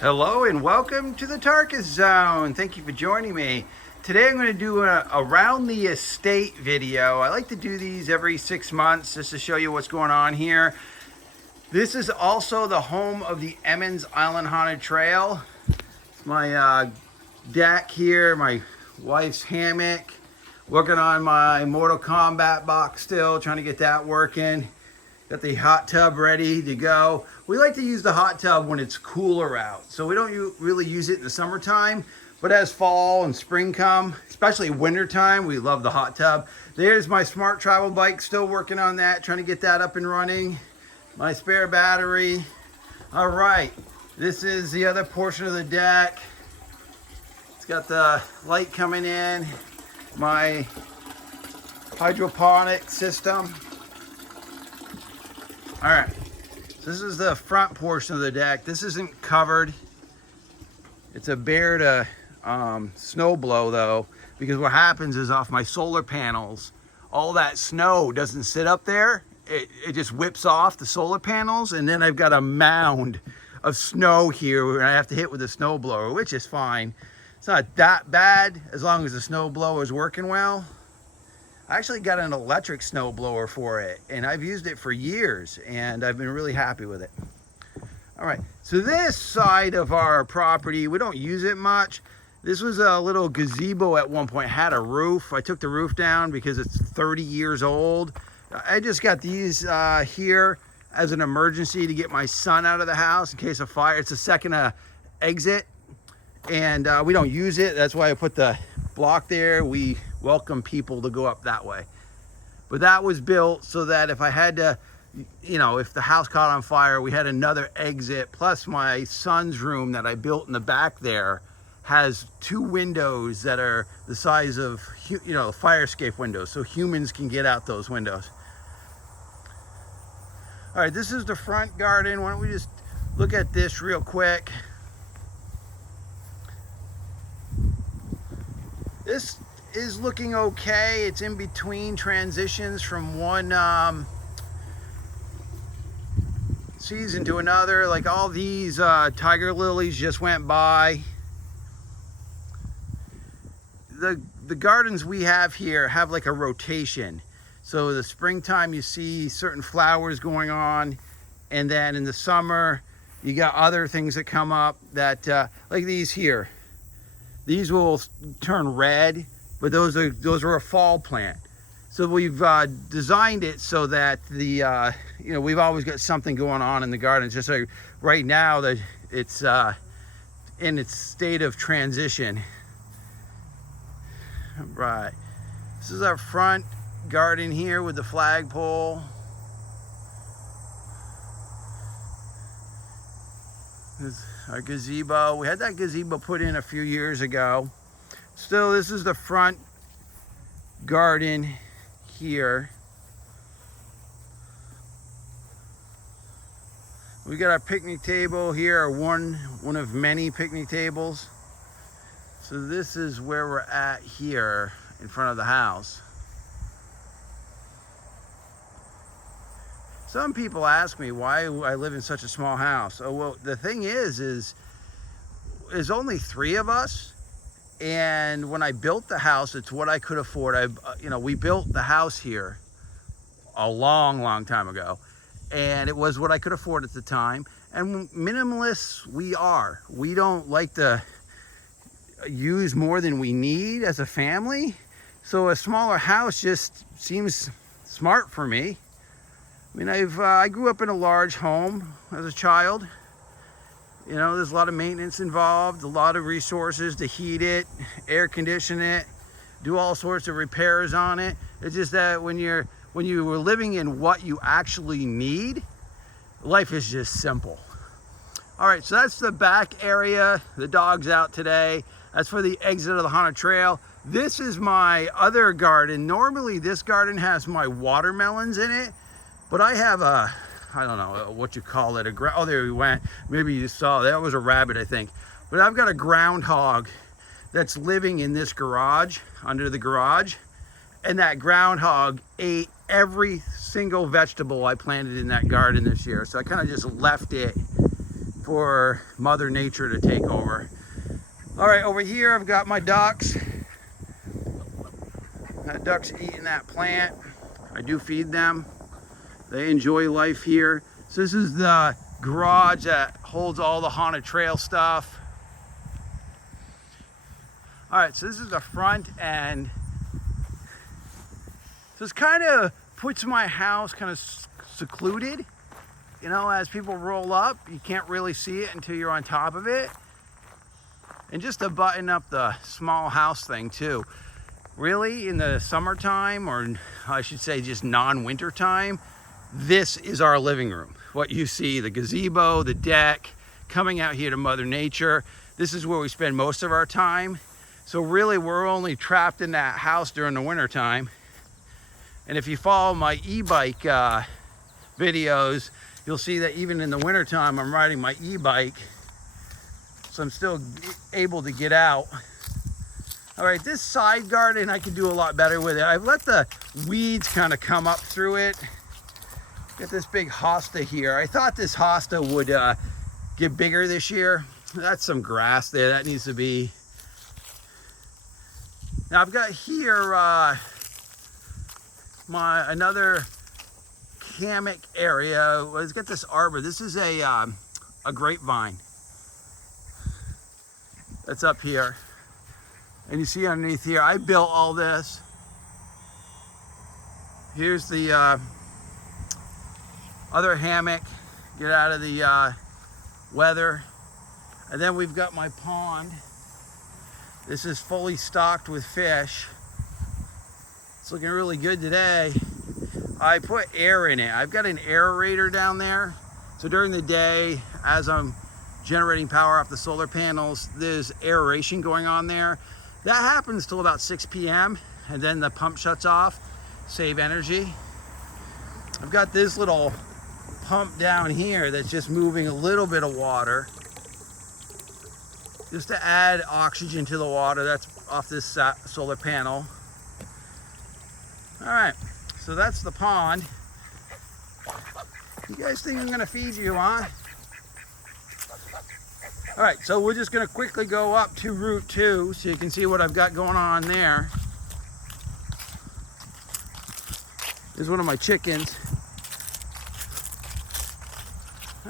Hello and welcome to the Tarkus Zone. Thank you for joining me. Today I'm going to do a around the estate video. I like to do these every 6 months just to show you what's going on here. This is also the home of the Emmons Island Haunted Trail. It's my deck here, my wife's hammock. Working on my Mortal Kombat box still, trying to get that working. Got the hot tub ready to go. We like to use the hot tub when it's cooler out. So we don't really use it in the summertime, but as fall and spring come, especially winter time, we love the hot tub. There's my smart travel bike, still working on that, trying to get that up and running. My spare battery. All right, this is the other portion of the deck. It's got the light coming in, my hydroponic system. All right, so this is the front portion of the deck. This isn't covered. It's a bear to snow blow though, because what happens is off my solar panels, all that snow doesn't sit up there. It just whips off the solar panels, and then I've got a mound of snow here where I have to hit with a snow blower, which is fine. It's not that bad as long as the snow blower is working well. I actually got an electric snow blower for it, and I've used it for years, and I've been really happy with it. All right, so this side of our property, we don't use it much. This was a little gazebo at one point, had a roof. I took the roof down because it's 30 years old. I just got these here as an emergency to get my son out of the house in case of fire. It's a second exit, and we don't use it. That's why I put the block there. We welcome people to go up that way. But that was built so that if I had to, if the house caught on fire, we had another exit. Plus my son's room that I built in the back there has 2 windows that are the size of, fire escape windows, so humans can get out those windows. All right, this is the front garden. Why don't we just look at this real quick. This is looking okay. It's in between transitions from one season to another. Like all these tiger lilies just went by. The gardens we have here have like a rotation. So the springtime you see certain flowers going on, and then in the summer you got other things that come up that like these here. These will turn red, but those are a fall plant. So we've designed it so that the we've always got something going on in the garden. It's just like right now that it's in its state of transition. Right. This is our front garden here with the flagpole. This is our gazebo. We had that gazebo put in a few years ago. Still, this is the front garden here. We got our picnic table here, one of many picnic tables. So this is where we're at here in front of the house. Some people ask me why I live in such a small house. Oh, well, the thing is there's only 3 of us. And when I built the house, it's what I could afford. We built the house here a long time ago, and it was what I could afford at the time. And minimalists we are. We don't like to use more than we need as a family. So a smaller house just seems smart for me. I mean, I grew up in a large home as a child. There's a lot of maintenance involved, a lot of resources to heat it, air condition it, do all sorts of repairs on it. It's just that when you were living in what you actually need, life is just simple. All right, so that's the back area. The dog's out today. That's for the exit of the haunted trail. This is my other garden. Normally this garden has my watermelons in it, but I have I don't know what you call it. Oh, there we went. Maybe you saw that was a rabbit, I think. But I've got a groundhog that's living in this garage, under the garage. And that groundhog ate every single vegetable I planted in that garden this year. So I kind of just left it for Mother Nature to take over. All right, over here I've got my ducks. That duck's eating that plant. I do feed them. They enjoy life here. So this is the garage that holds all the haunted trail stuff. All right, so this is the front end. So this kind of puts my house kind of secluded. You know, as people roll up, you can't really see it until you're on top of it. And just to button up the small house thing too. Really, in the summertime, or I should say just non-winter time, this is our living room. What you see, the gazebo, the deck, coming out here to Mother Nature. This is where we spend most of our time. So really, we're only trapped in that house during the winter time. And if you follow my e-bike videos, you'll see that even in the winter time, I'm riding my e-bike. So I'm still able to get out. All right, this side garden, I could do a lot better with it. I've let the weeds kind of come up through it. Got this big hosta here. I thought this hosta would get bigger this year. That's some grass there. That needs to be. Now I've got here another hammock area. Let's get this arbor. This is a grapevine that's up here. And you see underneath here, I built all this. Here's the other hammock, get out of the weather. And then we've got my pond. This is fully stocked with fish. It's looking really good today. I put air in it. I've got an aerator down there. So during the day, as I'm generating power off the solar panels, there's aeration going on there. That happens till about 6 p.m. and then the pump shuts off, save energy. I've got this little pump down here that's just moving a little bit of water just to add oxygen to the water. That's off this solar panel. All right, so that's the pond. You guys think I'm gonna feed you, huh? All right, so we're just gonna quickly go up to Route 2 so you can see what I've got going on there. There's one of my chickens.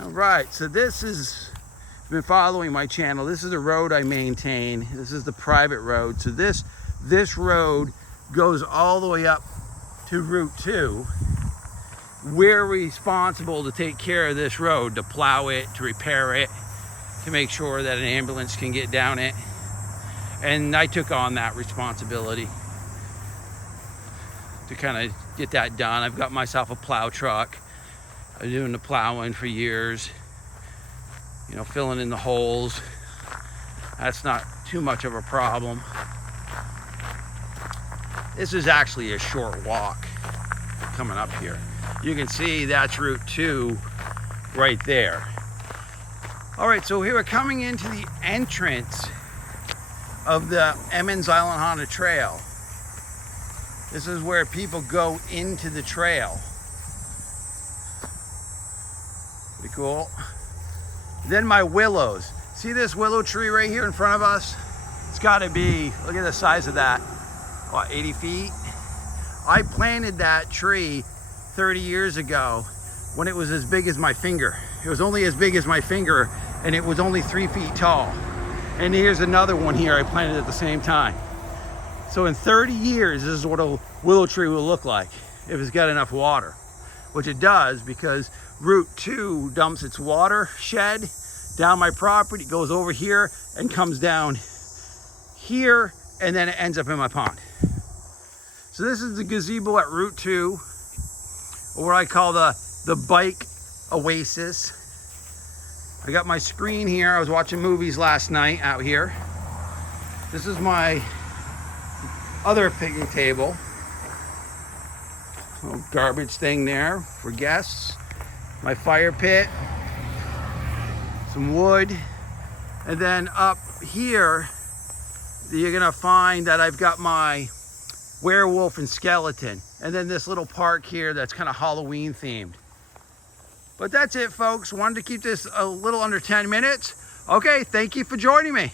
All right, so this is, been following my channel. This is the road I maintain. This is the private road. So this road goes all the way up to Route 2. We're responsible to take care of this road, to plow it, to repair it, to make sure that an ambulance can get down it. And I took on that responsibility to kind of get that done. I've got myself a plow truck. I've been doing the plowing for years, you know, filling in the holes. That's not too much of a problem. This is actually a short walk coming up here. You can see that's Route 2 right there. All right, so here we're coming into the entrance of the Emmons Island Haunted Trail. This is where people go into the trail. Pretty cool. Then my willows. See this willow tree right here in front of us? It's gotta be, look at the size of that. What, 80 feet? I planted that tree 30 years ago when it was as big as my finger. It was only as big as my finger and it was only 3 feet tall. And here's another one here I planted at the same time. So in 30 years, this is what a willow tree will look like if it's got enough water, which it does because Route 2 dumps its water shed down my property, goes over here and comes down here, and then it ends up in my pond. So this is the gazebo at Route 2, or what I call the bike oasis. I got my screen here. I was watching movies last night out here. This is my other picnic table. Little garbage thing there for guests. My fire pit, some wood, and then up here you're gonna find that I've got my werewolf and skeleton, and then this little park here that's kind of Halloween themed. But that's it, folks. Wanted to keep this a little under 10 minutes. Okay, thank you for joining me.